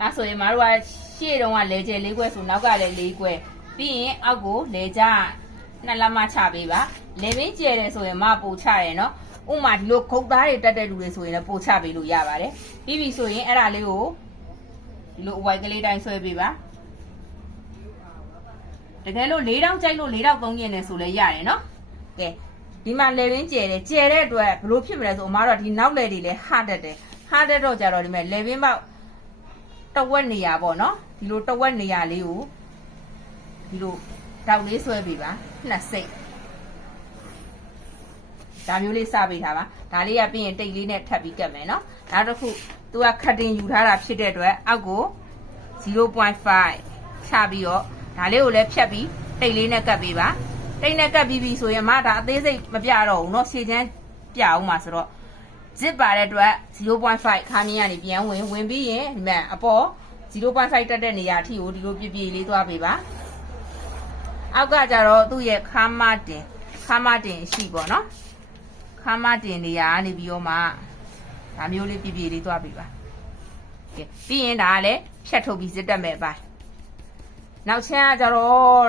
အဲ့ဆိုရင်မတို့ကရှေ့တုန်းကလဲကျဲ၄ခွဲဆိုနောက်ကလည်း၄ခွဲပြီးရင်အောက်ကိုလဲကြ2လက်မချပေးပါလဲပင်ကျဲတယ်ဆိုရင်မပို့ချတယ်နော်ဥမာဒီလိုခုတ်သားတွေတက်တဲ့လူတွေဆိုရင်လည်းပို့ချပေးလို့ရပါတယ်ပြီးပြီဆိုရင်အဲ့ဒါလေးကိုဒီလိုအဝိုက်ကလေးတိုင်းဆွဲပေးပါတကယ်လို့၄တောင်ကြိုက်လို့၄တောင်3ကျင်နေဆိုလည်းရတယ်နော်ကဲဒီမှာလဲပင်ကျဲတယ်ကျဲတဲ့အတွက်ဘလို့ဖြစ်မလဲဆိုအမားတို့ဒီနောက်လဲတွေလည်းဟတတ်တယ်ဟတတ်တော့ကြတော့ဒီမဲ့လဲပင်ပေါက်တဝက်နေရပေါ့နော်ဒီလိုတဝက်နေရလေးကိုဒီလိုတောက်လေးဆွဲပေးပါနှစ်စိတ်ဒါမျိုးလေးစပေးထားပါဒါလေးကပြီးရင်တိတ်လေးနဲ့ထပ်ပြီးကတ်မယ်နော်နောက်တစ်ခုသူကခတ်တင်ယူထားတာဖြစ်တဲ့အတွက်အောက်ကို 0.5 ချပြီးတော့ဒါလေးကိုလည်းဖြတ်ပြီးတိတ်လေးနဲ့ကတ်ပေးပါတိတ်နဲ့ကတ်ပြီးပြီဆိုရင်မဒါအသေးစိတ်မပြတော့ဘူးเนาะရှည်ချမ်းပြအောင်ပါဆိုတော့ zip ပါတဲ့အတွက် 0.5 ခါမြင်ကနေပြန်ဝင်ပြီးရင်ဒီမှာအပေါ် 0.5 တက်တဲ့နေရာအထိကိုဒီလိုပြပြလေးသွားပေးပါအောက်ကကြတော့သူ့ရဲ့ခါမတင်ရှိပေါ့နော်ခါမတင်နေရာကနေပြီးတော့မှဒါမျိုးလေးပြပြလေးသွားပေးပါကဲပြီးရင်ဒါကလည်းဖြတ်ထုတ်ပြီးစစ်တက်မဲ့အပိုင်းနောက်ချမ်းကကြတော့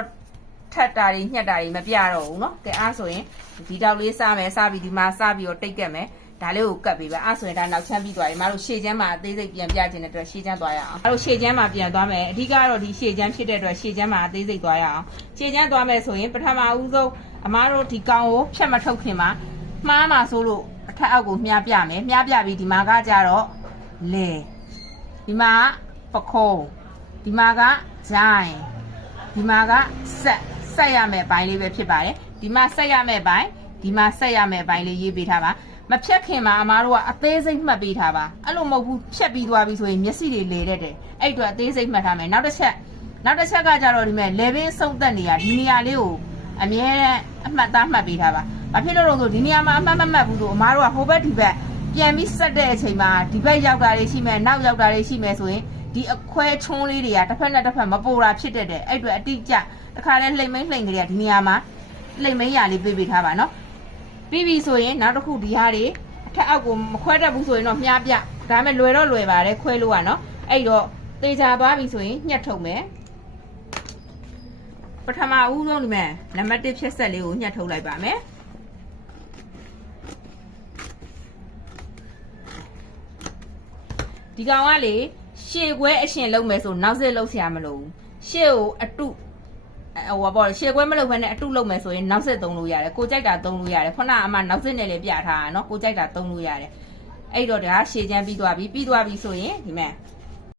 ထက်တာတွေညှက်တာတွေမပြတော့ဘူးเนาะကဲအားဆိုရင်ဒီတောက်လေးစားမယ်စားပြီးဒီမှာစားပြီးတော့တိတ်ကက်မယ်ဒါလေးကိုကတ်ပေးပါအဲ့ဆိုရင်ဒါနောက်ချမ်းပြီးသွားပြီမတို့ရှေ့ချမ်းမှာအသေးစိတ်ပြန်ပြခြင်းတဲ့အတွက်ရှေ့ချမ်းသွားရအောင်အဲ့လိုရှေ့ချမ်းမှာပြန်သွားမယ်အဓိကတော့ဒီရှေ့ချမ်းဖြစ်တဲ့အတွက်ရှေ့ချမ်းမှာအသေးစိတ်သွားရအောင်ရှေ့ချမ်းသွားမယ်ဆိုရင်ပထမဦးဆုံးအမားတို့ဒီကောင်ကိုဖြတ်မထုတ်ခင်မှာမှားမှာဆိုလို့အထက်အောက်ကိုမြားပြမယ်မြားပြပြီးဒီမှာကကြတော့လေဒီမှာပခုံးဒီမှာကဇိုင်းဒီမှာကဆက်ရမယ်ဘိုင်းလေးပဲဖြစ်ပါတယ်ဒီမှာဆက်ရမယ်ဘိုင်းဒီမှာဆက်ရမယ်ဘိုင်းလေးရေးပေးထားပါမဖြတ်ခင်မှာအမားတို့ကအသေးစိတ်မှတ်ပေးထားပါအဲ့လိုမဟုတ်ဘူးဖြတ်ပြီးသွားပြီဆိုရင်မျက်စိတွေလေတတ်တယ်အဲ့အတွက်အသေးစိတ်မှတ်ထားမယ်နောက်တစ်ချက်ကကြတော့ဒီမဲ့ level ဆုံးသက်နေရဒီနေရာလေးကိုအမြဲတမ်းအမှတ်သားမှတ်ပေးထားပါဘာဖြစ်လို့လဲဆိုဒီနေရာမှာအမှတ်မမှတ်ဘူးဆိုအမားတို့ကဟိုဘက်ဒီဘက်ပြန်ပြီးဆက်တဲ့အချိန်မှာဒီဘက်ရောက်တာတွေရှိမယ်နောက်ရောက်တာတွေရှိမယ်ဆိုရင်ဒီအခွဲချုံးလေးတွေကတစ်ဖက်နဲ့တစ်ဖက်မပိုတာဖြစ်တတ်တယ်အဲ့အတွက်အတိအကျတစ်ခါလဲလှိမ့်မိန်ကလေးကဒီနေရာမှာလှိမ့်မိန်ရလေးပေးထားပါနော်ပြီးပြီဆိုရင်နောက်တစ်ခုဒီဟာတွေအထက်အောက်ကိုမခွဲတတ်ဘူးဆိုရင်တော့မြားပြဒါပေမဲ့လွယ်တော့လွယ်ပါတယ်ခွဲလို့ကနော်အဲ့တော့သေချာသွားပြီဆိုရင်ညှက်ထုတ်မယ်ပထမဦးဆုံးဒီမဲ့နံပါတ်1ဖြည့်ဆက်လေးကိုညှက်ထုတ်လိုက်ပါမယ်ဒီကောင်ကလေရှေ့ခွဲအရှင်လုံးမယ်ဆိုနောက်စစ်လုံးဆရာမလို့ဘူးရှေ့ကိုအတုဟိုပေါ့ရှေ့ခွဲမလုပ်ဘဲနဲ့အတုလုပ်မယ်ဆိုရင်နောက်စစ်သုံးလို့ရတယ်ကိုကြိုက်တာသုံးလို့ရတယ်ခုနကအမှနောက်စစ်နဲ့လည်းပြထားတာနော်ကိုကြိုက်တာသုံးလို့ရတယ်အဲ့တော့ဒါရှေ့ချမ်းပြီးသွားပြီဆိုရင်ဒီမဲ့